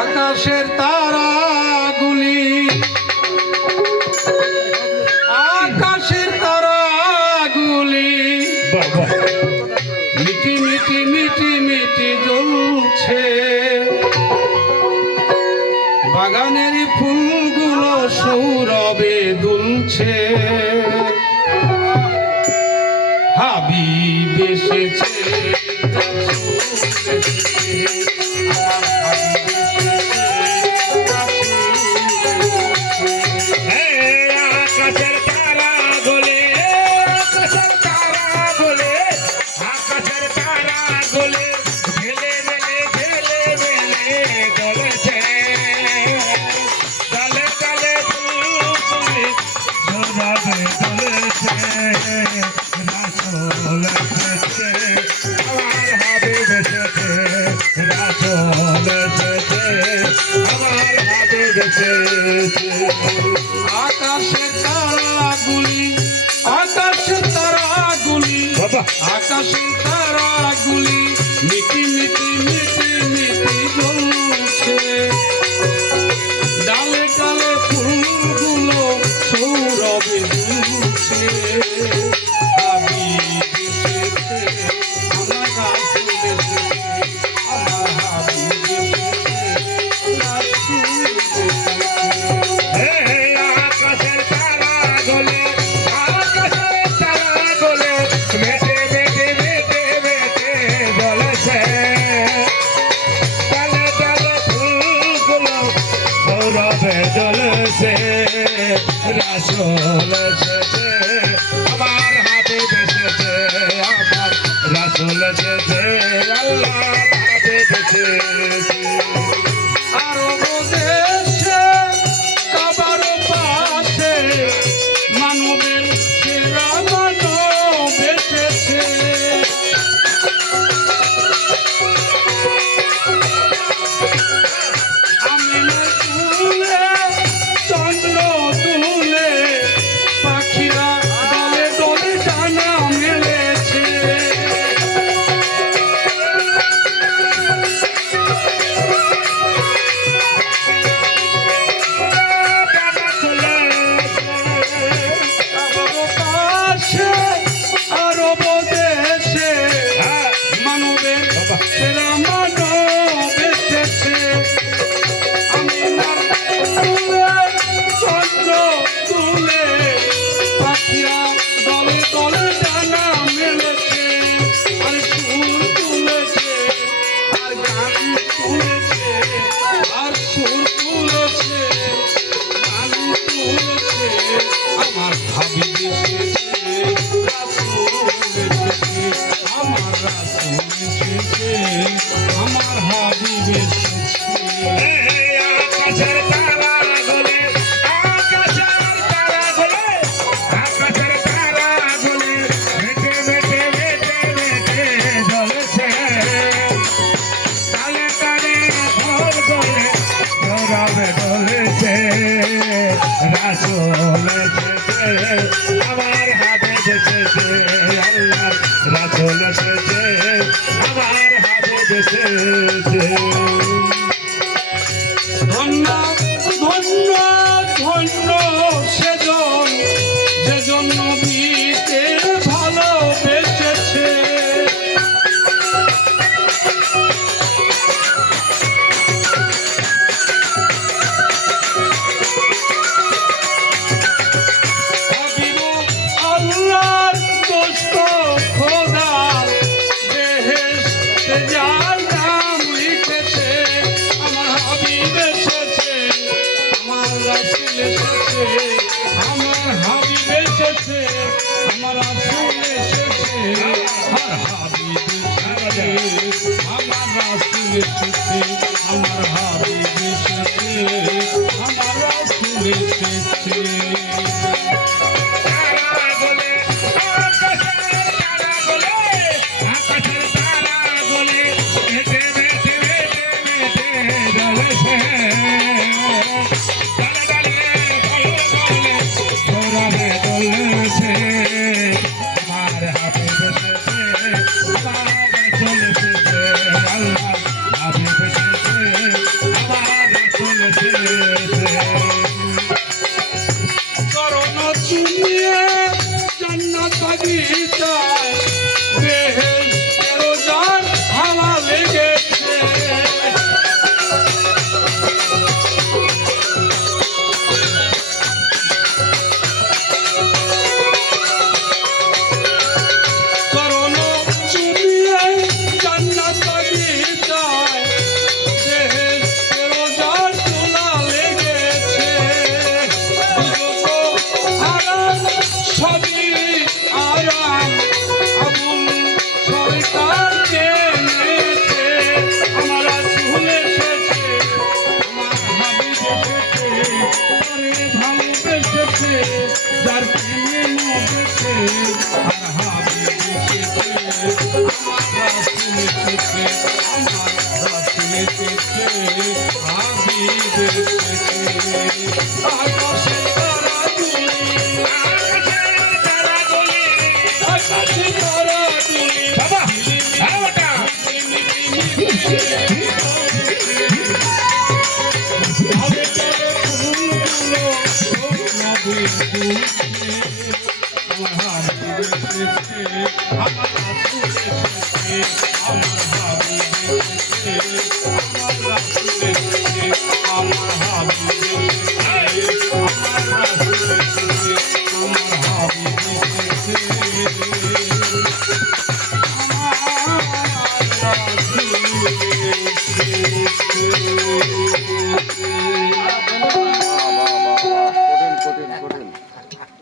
আকাশের তারাগুলি, আকাশের তারাগুলি মিটি মিটি মিটি মিটি জ্বলছে, বাগানের ফুলগুলো সৌরভে দুলছে, হাবিব এসেছে, আকাশের তারাগুলি, আকাশের তারাগুলি, আকাশের তারাগুলি মিটি মিটি মিটি মিটি জ্বলছে, ডালে ডালে ফুলগুলো সৌরভে দুলছে, হাবিব এসেছে, আমার রাসূল এসেছে, আমার হাবিব এসেছে, রাসূল এসেছে। রাসূল এসেছে, আমার হাবিব এসেছে, আমার রাসূল এসেছে, আল্লাহর হাবিব এসেছে। আরব দেশে কাবার পাশে মানবের সেরা মানব এসেছে, আমিনার কুলে চন্দ্র দুলে পাখিরা দলে দলে ডানা মেলেছে, আরব দেশে মানবের সেরা মানব এসেছে, আমিনার কুলে চন্দ্র তুলে পাখিরা দলে দলে ডানা মেলেছে, আর সুর তুলেছে, আর গান তুলেছে, আর সুর তুলেছে, গান তুলেছে, আমার হাবিব এসেছে, রাসূল এসেছে, আমার রাসূল এসেছে, আমার হাবিব এসেছে। আকাশের তারাগুলি, আকাশের তারাগুলি, আকাশের তারাগুলি মেটে মেটে মেটে মেটে জ্বলছে, তালে তালে ভোর গলে সৌরভে জ্বলছে, রাসূল এসেছে, আমার হাবিব এসেছে, আল্লাহর রাসূল এসেছে, আমার হাবিব এসেছে। ধন্য ধন্য ধন্য সেজন, যেজন নবীকে ভালোবেসেছে, হাবিব আল্লাহর দোস্ত খোদার বেহেশতে যার নাম লিখেছে, আমার হাবিব এসেছে, আমার রাসূল এসেছে, আমার হাবিব এসেছে, আমার রাসূল এসেছে, আমার হাবিব এসেছে, আমার রাসূল এসেছে, আমার হাবিব এসেছে, আমার রাসূল এসেছে। তারাগুলি, আকাশের তারাগুলি, আকাশের তারাগুলি মেটে মেটে মেটে মেটে জ্বলছে, ডালে ডালে গলে গলে সৌরভে দুলছে, আমার হাবিব এসেছে, আমার রাসূল রাসূল এসেছে আল্লাহ হাবিব এসেছে আমার রাসূল এসেছে চরণ চুমিয়ে জান্নাত বাগিচায় বেহেশতের জান হাওয়া লেগেছে চরণ চুমিয়ে জান্নাত বাগিচায় বেহেশতের জান তোলা লেগেছে সবই আরাম আবুল সরকার জেনেছে আমার রাসূল এসেছে আমার হাবিব এসেছে তারে ভালোবেসেছে যার প্রেমে মজেছে আর হাবিব এসেছে আমার রাসূল এসেছে আমার রাসূল এসেছে হাবিব এসেছে আকাশে তারা দুলি আকাশে তারা দুলি বাবা হ্যাঁ ওটা ভাবে চলে ফুলগুলো নবী দুলছে আমার হাবিব এসেছে আমার রাসূল এসেছে আমার হাবিব এসেছে